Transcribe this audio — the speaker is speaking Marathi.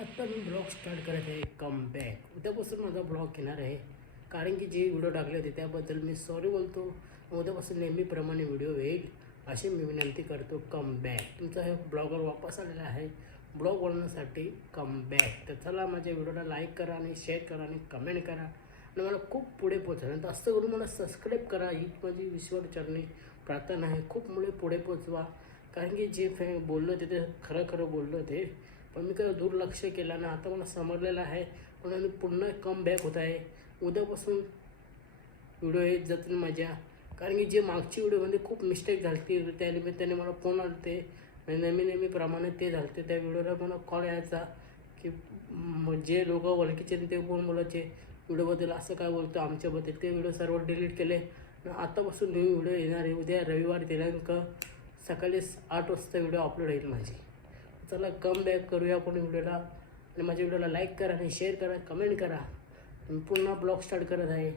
आत्ता मी ब्लॉग स्टार्ट करत आहे कम बॅक. उद्यापासून माझा ब्लॉग येणार आहे, कारण की जे व्हिडिओ टाकले होते त्याबद्दल मी सॉरी बोलतो. उद्यापासून नेहमीप्रमाणे व्हिडिओ येईल अशी मी विनंती करतो. Come back. तुमचा हे ब्लॉगर वापस आलेला आहे ब्लॉग बनवण्यासाठी. Come back. तर चला माझ्या व्हिडिओला लाईक करा आणि शेअर करा आणि कमेंट करा आणि मला खूप पुढे पोहोचवा. तर असं करून मला सबस्क्राईब करा. ही माझी ईश्वर चरणी प्रार्थना आहे. खूप पुढे पोचवा, कारण की जे बोललो ते खरं खरं बोललो ते, पण मी काय दुर्लक्ष केलं ना. आता मला समजलेलं आहे, म्हणून मी पुन्हा कम बॅक होत आहे. उद्यापासून व्हिडिओ येत जातील माझ्या, कारण की जे मागची व्हिडिओमध्ये खूप मिस्टेक झाली होती त्या निमित्ताने मला फोन आले ते नेहमीप्रमाणे ते झाले. त्या व्हिडिओला मला कॉल यायचा की जे लोक ओळखीचे ते कोण बोलायचे व्हिडिओबद्दल असं काय बोलतो आमच्याबद्दल. ते व्हिडिओ सर्व डिलीट केले. आतापासून न्यू व्हिडिओ येणार आहे. उद्या रविवार दिनांक सकाळी 8 वाजता व्हिडिओ अपलोड होईल माझी. चला कम बॅक करूया आपण व्हिडिओला, आणि माझ्या व्हिडिओला लाईक करा आणि शेअर करा, कमेंट करा. मी पुन्हा ब्लॉग स्टार्ट करत आहे.